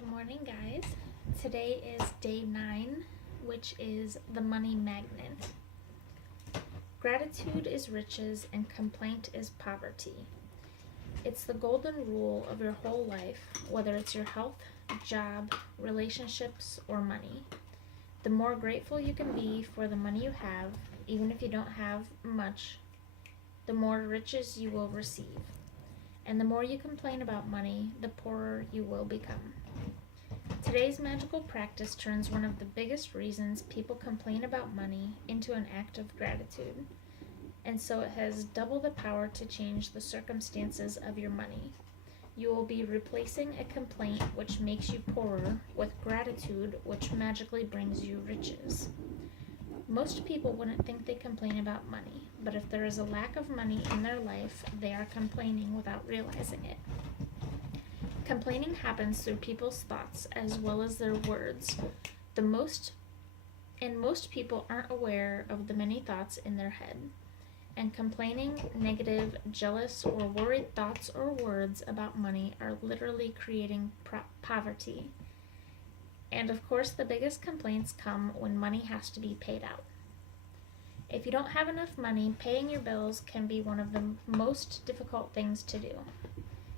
Good morning, guys. Today is day 9, which is the money magnet. Gratitude is riches and complaint is poverty. It's the golden rule of your whole life, whether it's your health, job, relationships, or money. The more grateful you can be for the money you have, even if you don't have much, the more riches you will receive. And the more you complain about money, the poorer you will become. Today's magical practice turns one of the biggest reasons people complain about money into an act of gratitude. And so it has double the power to change the circumstances of your money. You will be replacing a complaint which makes you poorer with gratitude which magically brings you riches. Most people wouldn't think they complain about money, but if there is a lack of money in their life, they are complaining without realizing it. Complaining happens through people's thoughts as well as their words. Most people aren't aware of the many thoughts in their head. And complaining, negative, jealous, or worried thoughts or words about money are literally creating poverty. And of course, the biggest complaints come when money has to be paid out. If you don't have enough money, paying your bills can be one of the most difficult things to do.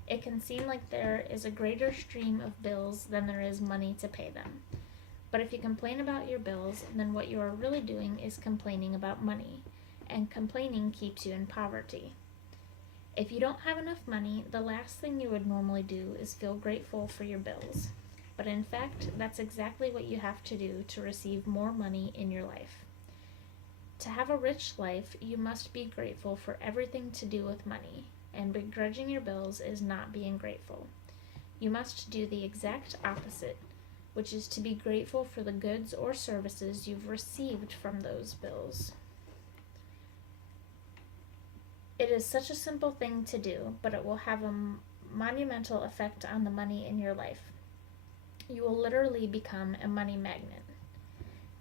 It can seem like there is a greater stream of bills than there is money to pay them. But if you complain about your bills, then what you are really doing is complaining about money, and complaining keeps you in poverty. If you don't have enough money, the last thing you would normally do is feel grateful for your bills. But in fact, that's exactly what you have to do to receive more money in your life. To have a rich life, you must be grateful for everything to do with money, and begrudging your bills is not being grateful. You must do the exact opposite, which is to be grateful for the goods or services you've received from those bills. It is such a simple thing to do, but it will have a monumental effect on the money in your life. You will literally become a money magnet.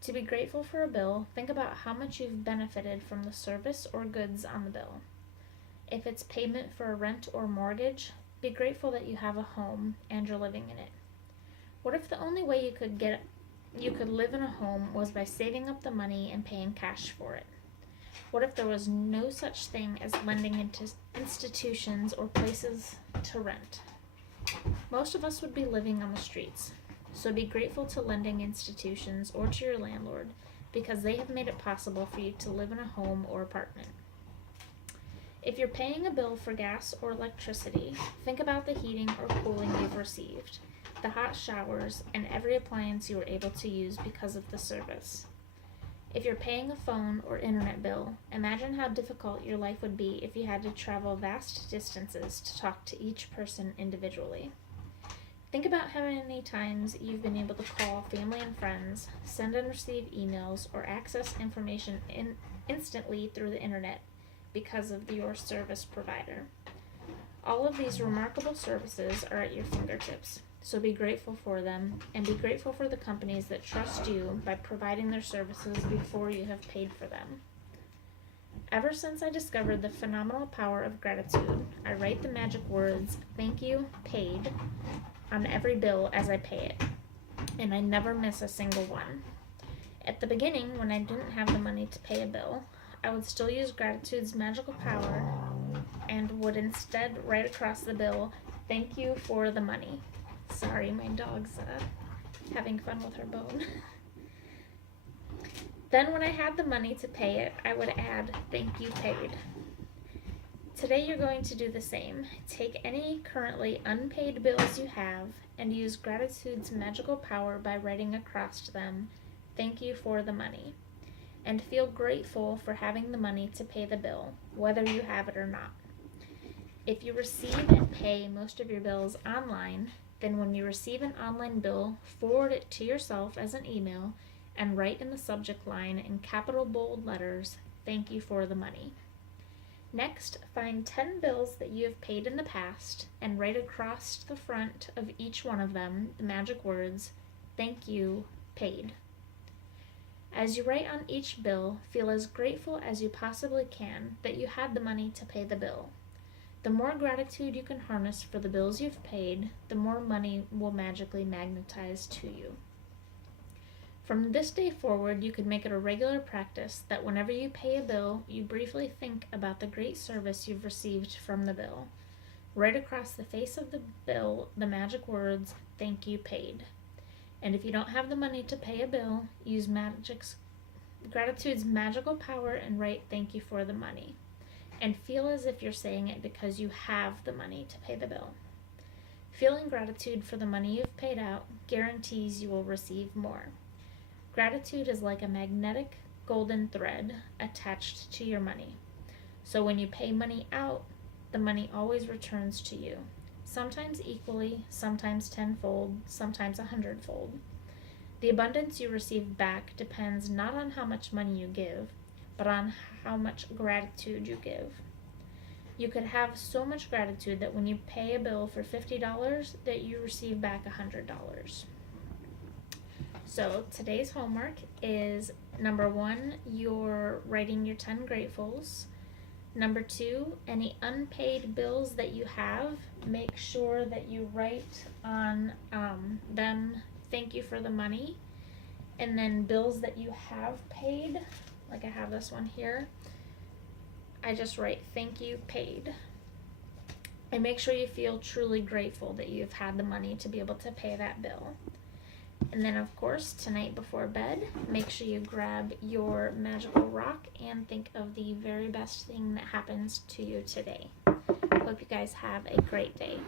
To be grateful for a bill, think about how much you've benefited from the service or goods on the bill. If it's payment for a rent or mortgage, be grateful that you have a home and you're living in it. What if the only way you could live in a home was by saving up the money and paying cash for it? What if there was no such thing as lending into institutions or places to rent? Most of us would be living on the streets. So be grateful to lending institutions or to your landlord because they have made it possible for you to live in a home or apartment. If you're paying a bill for gas or electricity, think about the heating or cooling you've received, the hot showers, and every appliance you were able to use because of the service. If you're paying a phone or internet bill, imagine how difficult your life would be if you had to travel vast distances to talk to each person individually. Think about how many times you've been able to call family and friends, send and receive emails, or access information instantly through the internet because of your service provider. All of these remarkable services are at your fingertips, so be grateful for them, and be grateful for the companies that trust you by providing their services before you have paid for them. Ever since I discovered the phenomenal power of gratitude, I write the magic words, "Thank you, paid," on every bill as I pay it, and I never miss a single one. At the beginning, when I didn't have the money to pay a bill, I would still use gratitude's magical power and would instead write across the bill, "Thank you for the money." Sorry, my dog's having fun with her bone. Then when I had the money to pay it, I would add, "Thank you, paid." Today you're going to do the same. Take any currently unpaid bills you have and use gratitude's magical power by writing across them, "Thank you for the money." And feel grateful for having the money to pay the bill, whether you have it or not. If you receive and pay most of your bills online, then when you receive an online bill, forward it to yourself as an email and write in the subject line in capital bold letters, "Thank you for the money." Next, find 10 bills that you have paid in the past and write across the front of each one of them the magic words, "Thank you, paid." As you write on each bill, feel as grateful as you possibly can that you had the money to pay the bill. The more gratitude you can harness for the bills you've paid, the more money will magically magnetize to you. From this day forward, you could make it a regular practice that whenever you pay a bill, you briefly think about the great service you've received from the bill. Right across the face of the bill, the magic words, "Thank you, paid." And if you don't have the money to pay a bill, use gratitude's magical power and write "Thank you" for the money. And feel as if you're saying it because you have the money to pay the bill. Feeling gratitude for the money you've paid out guarantees you will receive more. Gratitude is like a magnetic golden thread attached to your money. So when you pay money out, the money always returns to you. Sometimes equally, sometimes tenfold, sometimes 100-fold. The abundance you receive back depends not on how much money you give, but on how much gratitude you give. You could have so much gratitude that when you pay a bill for $50, that you receive back $100. So today's homework is number 1, you're writing your 10 gratefuls. Number 2, any unpaid bills that you have, make sure that you write on them, "Thank you for the money." And then bills that you have paid, like I have this one here, I just write "Thank you, paid." And make sure you feel truly grateful that you've had the money to be able to pay that bill. And then, of course, tonight before bed, make sure you grab your magical rock and think of the very best thing that happens to you today. Hope you guys have a great day.